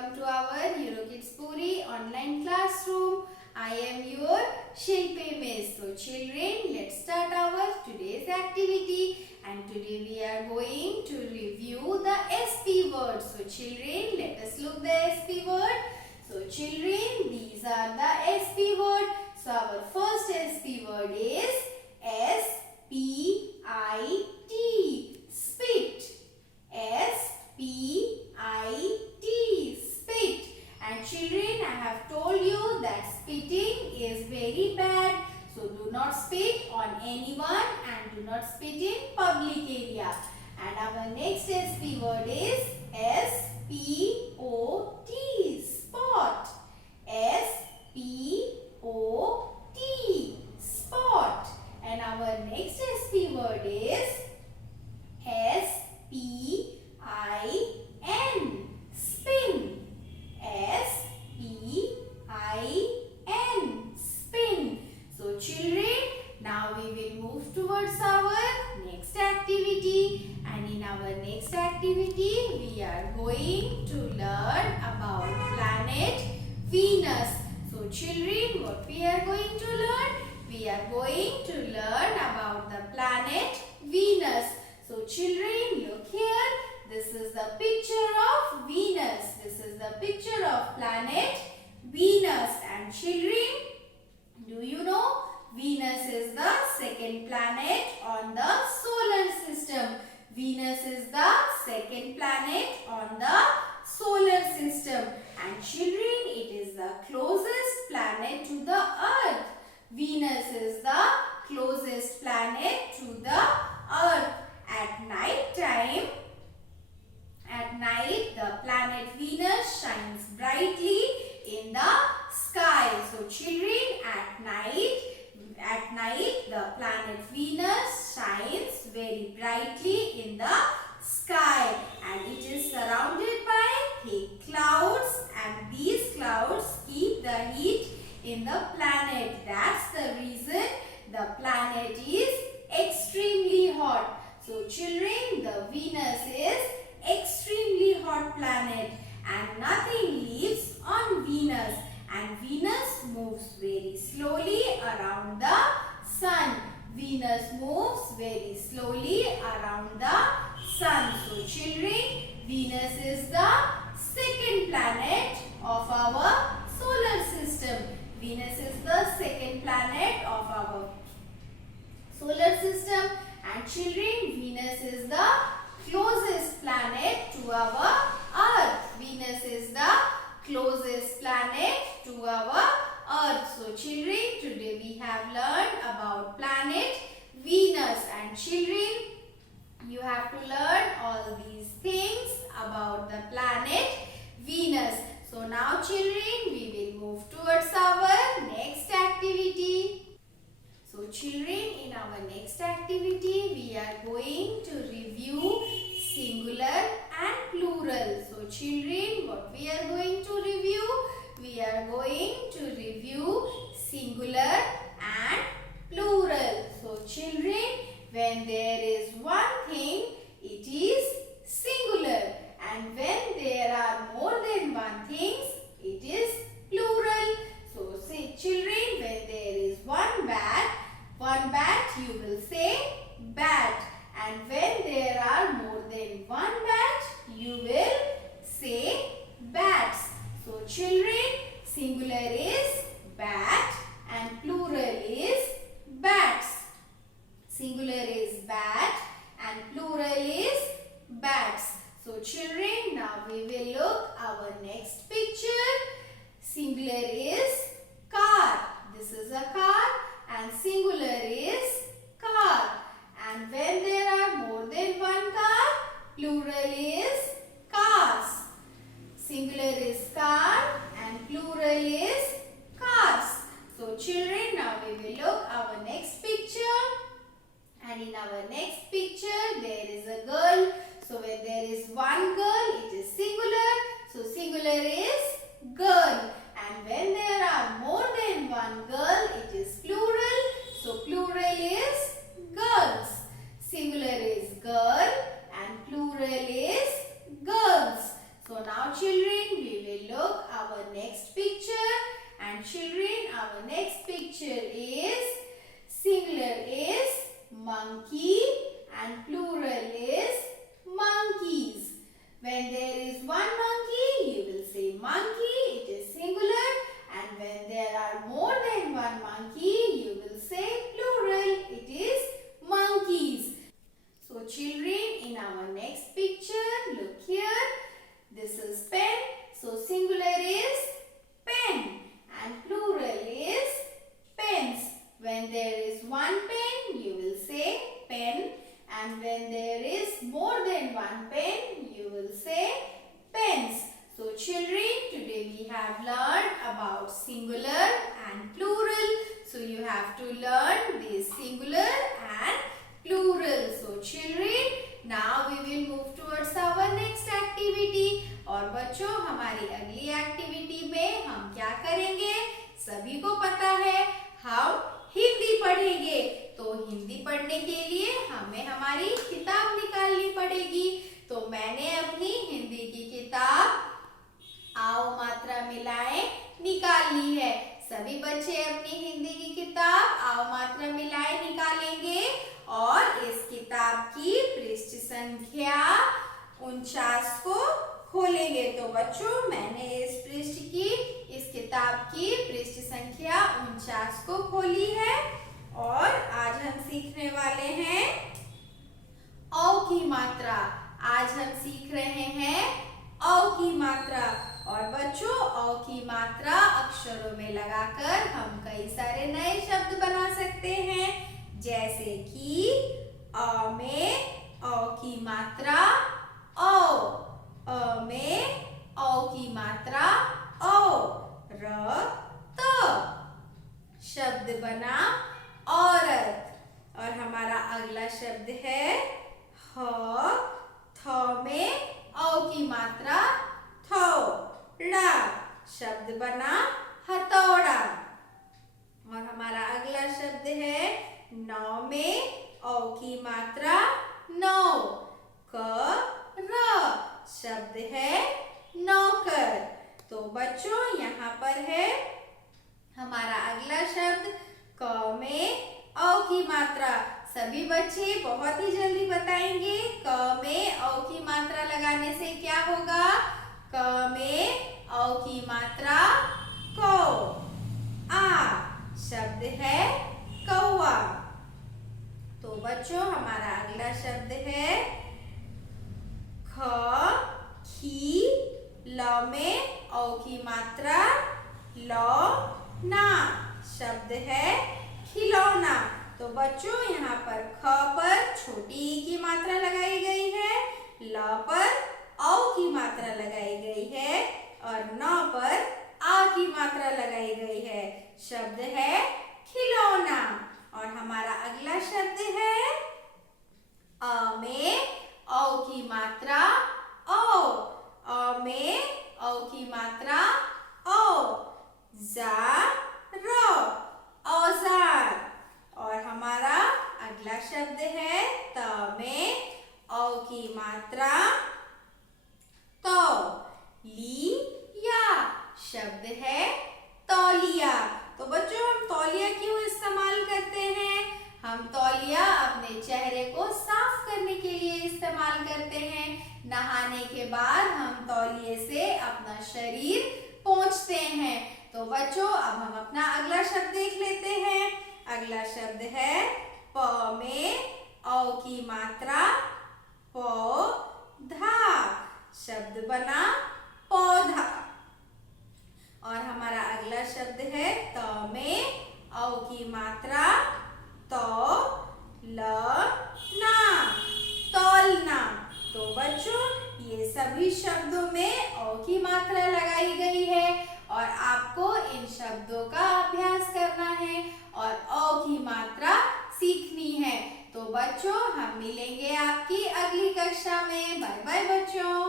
welcome to our Eurokids Puri online classroom. I am your Shilpi Miss. So children, let's start our today's activity, and today we are going to review the SP words. So children, let us look the SP word. So children, these are the SP word. So our first SP word is S-P-I-T, spit. S-P-I-T, spit. And children, I have told you that spitting is very bad. So do not spit on anyone and do not spit in public area. And our next SP word is S-P-O-T, spot. S-P-O-T, spot. And our next SP word is S-P-I-N, spin. S-P-I-N, spin. So children, now we will move towards our next activity. And in our next activity, we are going to learn about planet Venus. So children, what we are going to learn? We are going to learn about the planet Venus. So children, look here. This is the picture of Venus. This is the picture of planet Venus. And children, do you know Venus is the second planet on the solar system. Venus is the second planet on the solar system. And children, it is the closest planet to the Earth. Venus is the closest planet to the Earth. At night time, the planet Venus shines brightly in the sky. So children, at night the planet Venus shines very brightly in the sky, and it is surrounded by thick clouds, and these clouds keep the heat in the planet. That's the reason the planet is extremely hot. So children, the Venus is extremely hot planet, and nothing lives on Venus, and Venus moves very slowly around the sun. Venus moves very slowly around the sun. So children, Venus is the second planet of our solar system. Venus is the second planet of our solar system. And children, Venus is the closest planet to our Earth. Venus is the closest planet to our Earth. So children, today we have learned about planet Venus. And children, you have to learn all these things about the planet Venus. So now children, we will move towards our next activity. So children, in our next activity, we are going to review singular and plural. So children, what we are going to review? We are going to review singular and plural. So children, when there is one thing, it is singular. And when there are more than one things, it is plural. So say children, when there is one bat, you will say bat. And when there are more than one bat, you will say bats. So children, singular is bat and plural is bats. Singular is bat and plural is bats. So children, now we will look our next picture. Singular is car. This is a car, and singular is car. And when there are more than one car, plural is cars. Singular is car and plural is cars. So children, now we will look our next picture. And in our next picture, there is a girl. So when there is one girl, it is singular. So singular is girl. And when there are more than one girl, it is plural. So plural is girls. Singular is girl and plural is girls. So now children, we will look our next picture. And children, our next picture is singular is monkey and plural is monkeys. When there is one monkey, you will say monkey, it is singular. And when there are more than one monkey, you will say plural, it is monkeys. So children, in our next picture, look here. This is pen. So singular is pen and plural is pens. When there is one pen, you will say pen. And when there is more than one pen, you will say pens. So children, today we have learned about singular and plural. So you have to learn this singular and plural. So children, now we will move towards our next activity. और बच्चों, हमारी अगली activity में हम क्या करेंगे? सभी को पता है, हम हिंदी पढ़ेंगे। तो हिंदी पढ़ने के लिए हमें हमारी किताब निकालनी पड़ेगी। तो मैंने अपनी हिंदी की किताब आओ मात्रा मिलाएं निकाल ली है। सभी बच्चे अपनी हिंदी की किताब आओ मात्रा मिलाएं निकालेंगे और इस किताब की पृष्ठ संख्या 49 को खोलेंगे। तो बच्चों, मैंने इस किताब की पृष्ठ संख्या 49 को खोली है और आज हम सीखने वाले हैं औ की मात्रा। आज हम सीख रहे हैं औ की मात्रा। और बच्चों, औ की मात्रा अक्षरों में लगाकर हम कई सारे नए शब्द बना सकते हैं, जैसे कि अ में औ की मात्रा औ, अ में औ की मात्रा औ, र त शब्द बना औरत। और हमारा अगला शब्द है ह, थ में औ की मात्रा थौ, ड़ा शब्द बना हथौड़ा। और हमारा अगला शब्द है नौ में औ की मात्रा नौ, क र शब्द है नौकर। तो बच्चों, यहाँ पर है हमारा अगला शब्द क में औ की मात्रा। सभी बच्चे बहुत ही जल्दी बताएंगे क में औ की मात्रा लगाने से क्या होगा? क में औ की मात्रा कौ, आ शब्द है कौआ। तो बच्चों, हमारा अगला शब्द है ख, खी, ल में औ की मात्रा लौ, ना शब्द है खिलौना। तो बच्चों, यहाँ पर ख पर छोटी ई की मात्रा लगाई गई है, ल पर औ की मात्रा लगाई गई है और न पर आ की मात्रा लगाई गई है। शब्द है खिलौना। और हमारा अगला शब्द है अ में औ की मात्रा औ, अ में औ की मात्रा औ, जा रो औजार। और हमारा अगला शब्द है त में औ की मात्रा तो, ली या शब्द है तौलिया। तो बच्चों, हम तौलिया क्यों इस्तेमाल करते हैं? हम तौलिया अपने चेहरे को साफ करने के लिए इस्तेमाल करते हैं। नहाने के बाद हम तौलिए से अपना शरीर पोंछते हैं। तो बच्चों, अब हम अपना अगला शब्द देख लेते हैं। अगला शब्द है प में औ की मात्रा पौधा शब्द बना पौधा। और हमारा अगला शब्द है त में औ की मात्रा तो, ल, ना तौलना। तो बच्चों, ये सभी शब्दों में औ की मात्रा लगाई गई है और आपको इन शब्दों का अभ्यास करना है और औ की मात्रा सीखनी है। तो बच्चों, हम मिलेंगे आपकी अगली कक्षा में। बाय बाय बच्चों।